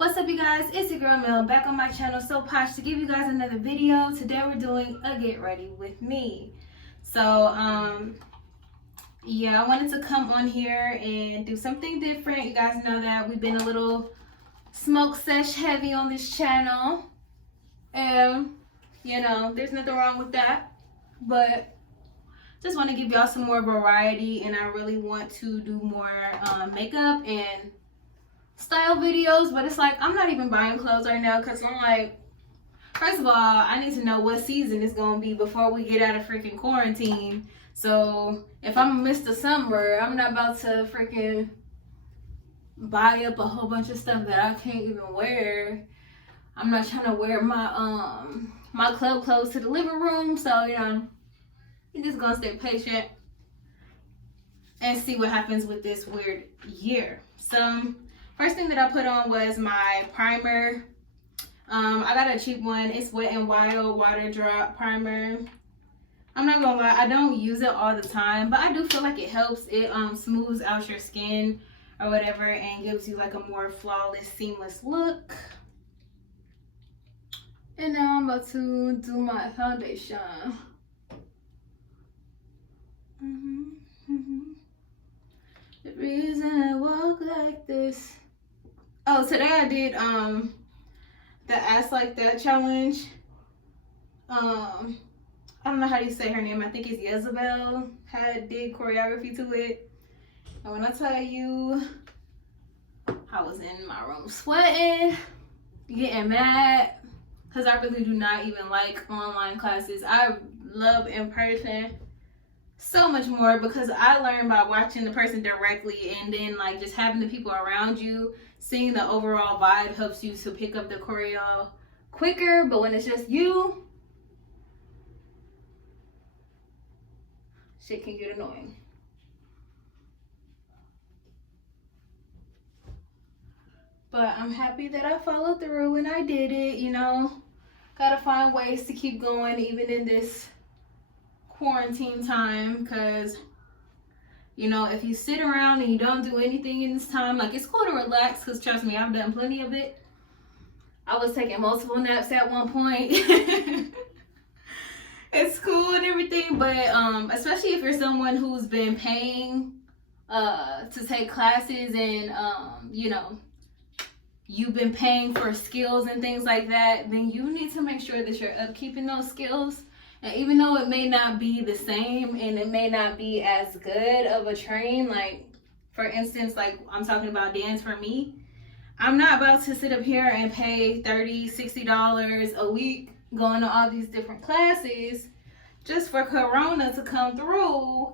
What's up, you guys? It's your girl Mel back on my channel, So Posh, to give you guys another video. Today we're doing a get ready with me. So yeah, I wanted to come on here and do something different. You guys know that we've been a little smoke sesh heavy on this channel, and you know, there's nothing wrong with that, but just want to give y'all some more variety, and I really want to do more makeup and style videos. But it's like I'm not even buying clothes right now because I'm like, first of all, I need to know what season it's gonna be before we get out of freaking quarantine. So if I'm gonna miss the summer, I'm not about to freaking buy up a whole bunch of stuff that I can't even wear. I'm not trying to wear my my club clothes to the living room. So you know, you're just gonna stay patient and see what happens with this weird year. So first thing that I put on was my primer. I got a cheap one. It's Wet n Wild Water Drop Primer. I'm not gonna lie, I don't use it all the time, but I do feel like it helps. It smooths out your skin or whatever and gives you like a more flawless, seamless look. And now I'm about to do my foundation. The reason I walk like this. Oh, today I did the Ass Like That challenge. I don't know how you say her name. I think it's Jezebel did choreography to it. And when I tell you, I was in my room sweating, getting mad, because I really do not even like online classes. I love in person so much more because I learn by watching the person directly, and then like just having the people around you, seeing the overall vibe helps you to pick up the choreo quicker. But when it's just you, shit can get annoying. But I'm happy that I followed through and I did it, you know. Gotta find ways to keep going even in this quarantine time, because you know, if you sit around and you don't do anything in this time, like, it's cool to relax, because trust me, I've done plenty of it. I was taking multiple naps at one point. It's cool and everything, but especially if you're someone who's been paying to take classes, and you know, you've been paying for skills and things like that, then you need to make sure that you're upkeeping those skills. And even though it may not be the same and it may not be as good of a train, like for instance, like I'm talking about dance for me, I'm not about to sit up here and pay $30, $60 a week going to all these different classes just for Corona to come through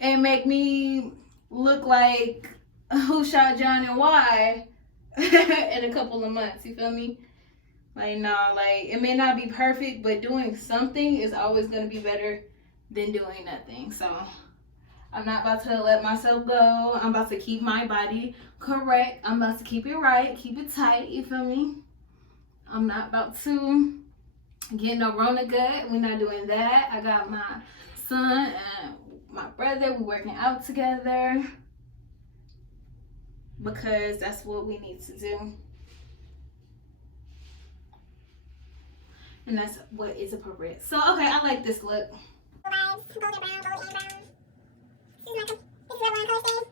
and make me look like Who Shot John and Why in a couple of months. You feel me? Like, nah, like, it may not be perfect, but doing something is always going to be better than doing nothing. So I'm not about to let myself go. I'm about to keep my body correct. I'm about to keep it right, keep it tight. You feel me? I'm not about to get no Rona gut. We're not doing that. I got my son and my brother. We're working out together because that's what we need to do. And that's what is appropriate. So, okay, I like this look. Golden brown, gold and brown. This is what one color stays.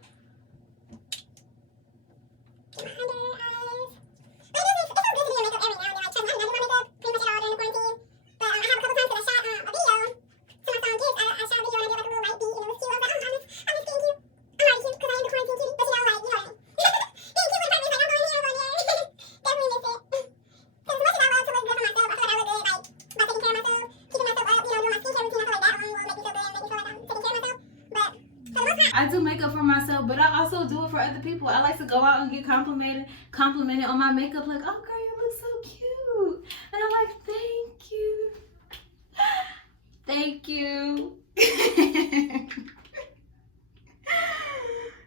Under eyes. But it feels good to do makeup every now and then. Like, trust me, I do my makeup pretty much at all during the quarantine. But I have a couple times that I shot a video to my song Gifts. I shot a video and I did like a little light beat, and it was cute. I was like, I'm just being cute. I'm already cute because I am the quarantine cutie. But you know, like, you know what I mean. Being cute with purpose, like, I'm going here, I'm going there. Definitely miss it. Because as much as I love to look good for myself, I feel like I look good, like, by taking care of myself, keeping myself up, you know, doing my skincare routine. I feel like that alone will make me feel good and make me feel like I'm taking care of myself. But for the most part, I do makeup for myself, but I also do it for other people. I like to go out and get complimented on my makeup, like, oh girl, you look so cute. And I'm like, thank you. Thank you.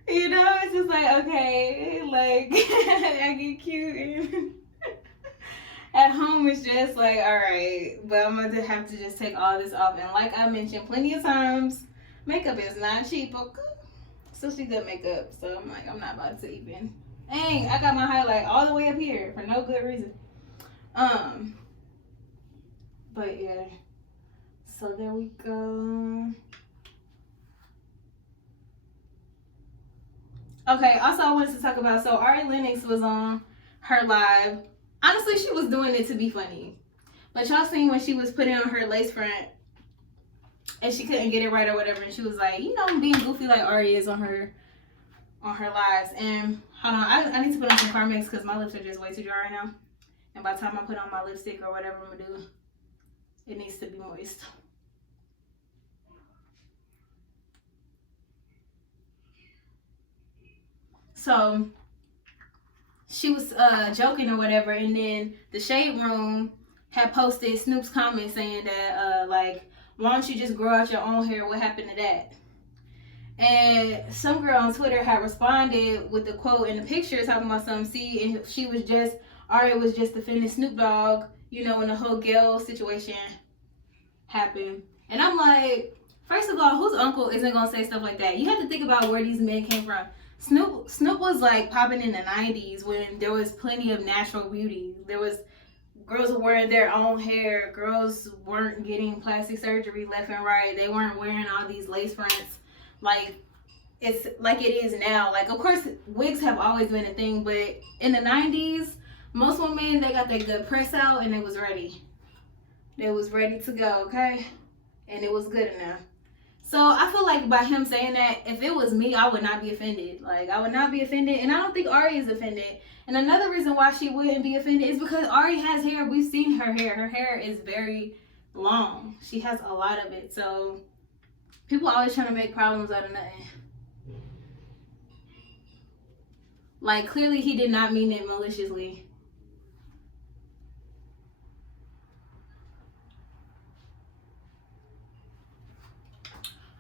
You know, it's just like, okay, like, I get cute. And at home, it's just like, all right, but I'm going to have to just take all this off. And like I mentioned plenty of times, makeup is not cheap, okay? Especially good makeup. So I'm like, I'm not about to even Dang, I got my highlight all the way up here for no good reason. But yeah. So there we go. Okay, also I wanted to talk about, so Ari Lennox was on her live. Honestly, she was doing it to be funny. But y'all seen when she was putting on her lace front and she couldn't get it right or whatever, and she was like, you know, being goofy like Ari is on her lives. And hold on, I need to put on some Carmex because my lips are just way too dry right now. And by the time I put on my lipstick or whatever I'm gonna do, it needs to be moist. So she was joking or whatever, and then the Shade Room had posted Snoop's comment saying that like, why don't you just grow out your own hair? What happened to that? And some girl on Twitter had responded with the quote in the picture talking about something. See, and she was just, Ari was just defending Snoop Dogg, you know, when the whole Gayle situation happened. And I'm like, first of all, whose uncle isn't gonna say stuff like that? You have to think about where these men came from. Snoop was like popping in the 90s when there was plenty of natural beauty. There was girls were wearing their own hair. Girls weren't getting plastic surgery left and right. They weren't wearing all these lace fronts like it's like it is now. Like, of course, wigs have always been a thing, but in the 90s, most women, they got their good press out and it was ready. They was ready to go, okay? And it was good enough. So I feel like by him saying that, if it was me, I would not be offended. Like, I would not be offended, and I don't think Ari is offended. And another reason why she wouldn't be offended is because Ari has hair. We've seen her hair. Her hair is very long. She has a lot of it. So people are always trying to make problems out of nothing. Like, clearly he did not mean it maliciously.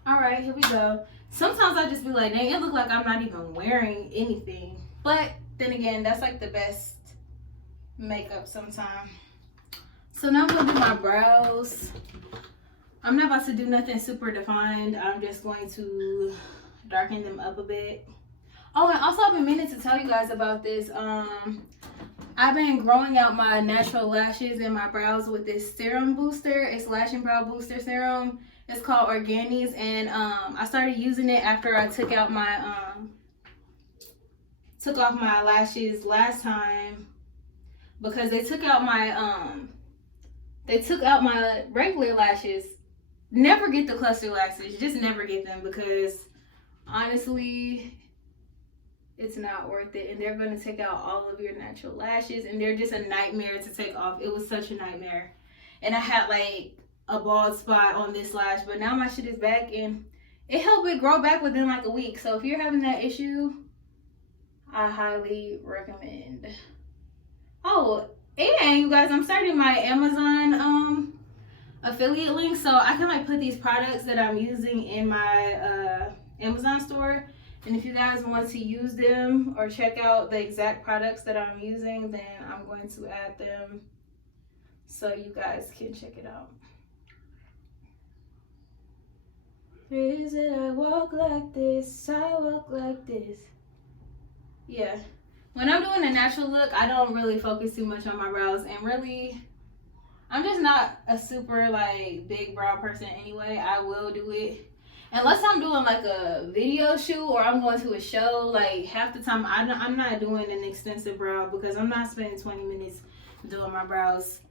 All right, here we go. Sometimes I just be like, dang, it look like I'm not even wearing anything. But then again, that's like the best makeup sometimes. So now I'm gonna do my brows. I'm not about to do nothing super defined. I'm just going to darken them up a bit. Oh, and also I've been meaning to tell you guys about this. I've been growing out my natural lashes and my brows with this serum booster. It's Lash and Brow Booster Serum. It's called Organis, and I started using it after I took out my took off my lashes last time because they took out my regular lashes. Never get the cluster lashes, just never get them because honestly it's not worth it, and they're going to take out all of your natural lashes, and they're just a nightmare to take off. It was such a nightmare, and I had like a bald spot on this lash, but now my shit is back and it helped it grow back within like a week. So if you're having that issue, I highly recommend. Oh, and you guys, I'm starting my Amazon affiliate link, so I can like put these products that I'm using in my Amazon store, and if you guys want to use them or check out the exact products that I'm using, then I'm going to add them so you guys can check it out. Reason I walk like this, I walk like this. Yeah. When I'm doing a natural look, I don't really focus too much on my brows, and really, I'm just not a super like big brow person anyway. I will do it unless I'm doing like a video shoot or I'm going to a show. Like half the time I'm not doing an extensive brow because I'm not spending 20 minutes doing my brows.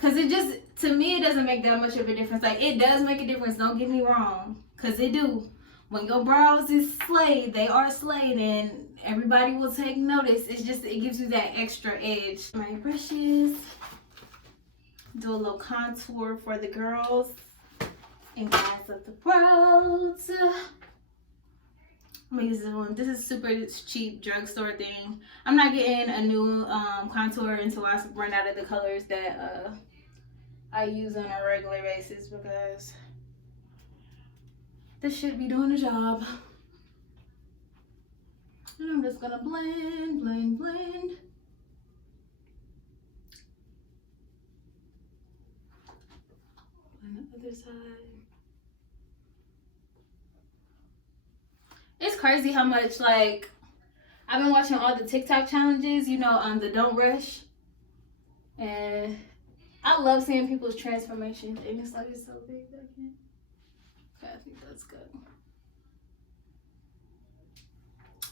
Cause it just, to me, it doesn't make that much of a difference. Like, it does make a difference, don't get me wrong, cause it do. When your brows is slayed, they are slayed, and everybody will take notice. It's just, it gives you that extra edge. My brushes, do a little contour for the girls and guys of the world. I'm gonna use this one. This is super cheap drugstore thing. I'm not getting a new contour until I run out of the colors that I use on a regular basis because this should be doing the job. And I'm just gonna blend, blend, blend. On the other side. It's crazy how much, like, I've been watching all the TikTok challenges, you know, the Don't Rush. And I love seeing people's transformations. And it's like, it's so big back here. Okay, I think that's good.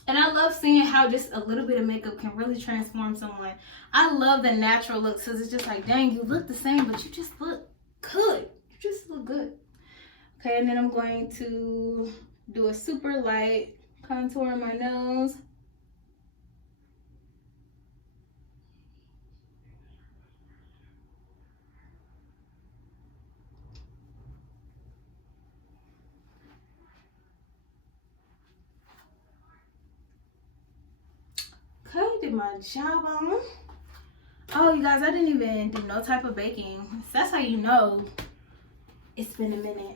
And I love seeing how just a little bit of makeup can really transform someone. I love the natural look, because it's just like, dang, you look the same, but you just look good. You just look good. Okay, and then I'm going to do a super light contour on my nose. Okay, did my jawbone. Oh, you guys, I didn't even do no type of baking. So that's how you know it's been a minute.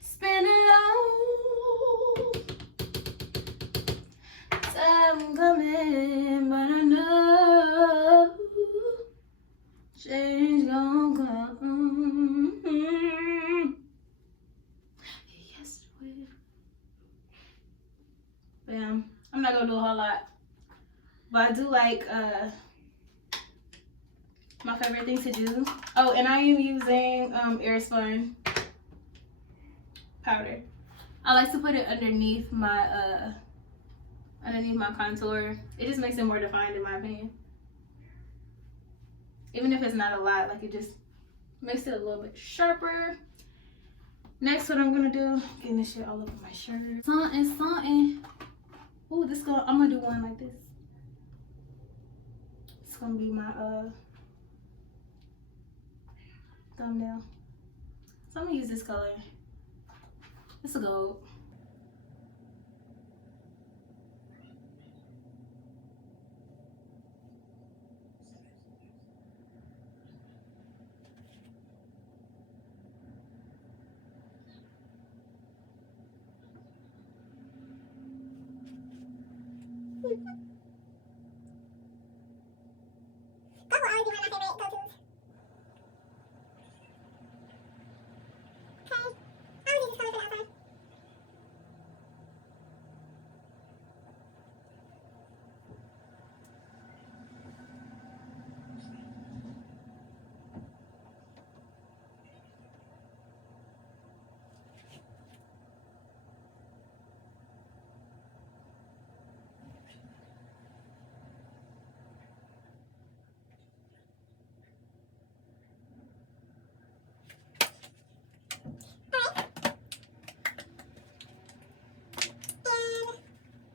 It's been a long time coming, but I know change gon' come. Yes, it will. Bam. I'm not gonna do a whole lot, but I do like my favorite thing to do. Oh, and I am using Airspun powder. I like to put it underneath my contour. It just makes it more defined in my opinion. Even if it's not a lot, like it just makes it a little bit sharper. Next, what I'm gonna do, getting this shit all over my shirt. Something. Ooh, I'm gonna do one like this. It's gonna be my thumbnail. So I'm gonna use this color. It's a gold. That will always be one of my favorite go-tos. Okay. I'll use this color for the outside.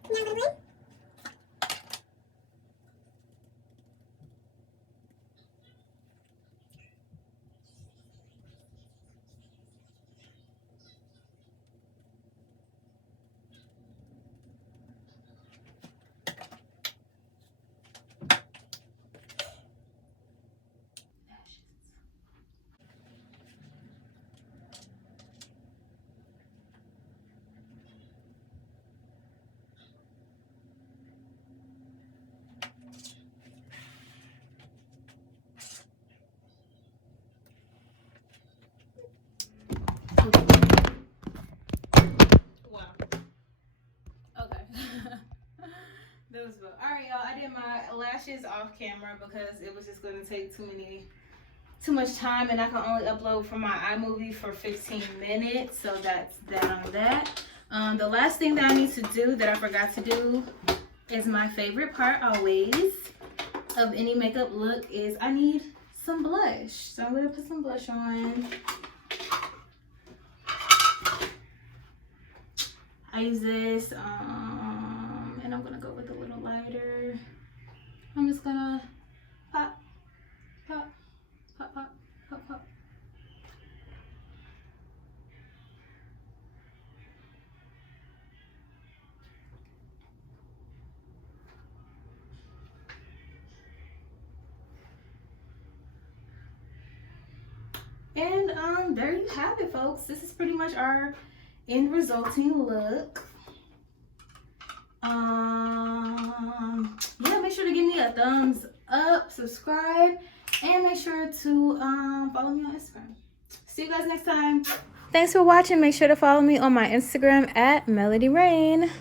Now I'm gonna blend. Wow. Okay. That was good. Alright, y'all. I did my lashes off camera because it was just going to take too much time, and I can only upload from my iMovie for 15 minutes. So that's that on that. The last thing that I need to do that I forgot to do is my favorite part always of any makeup look is I need some blush. So I'm going to put some blush on. I use this, and I'm gonna go with a little lighter. I'm just gonna pop, pop, pop, pop, pop, pop. And there you have it, folks. This is pretty much our end resulting look. Yeah, make sure to give me a thumbs up, subscribe, and make sure to follow me on Instagram. See you guys next time. Thanks for watching. Make sure to follow me on my Instagram at Melody Rain.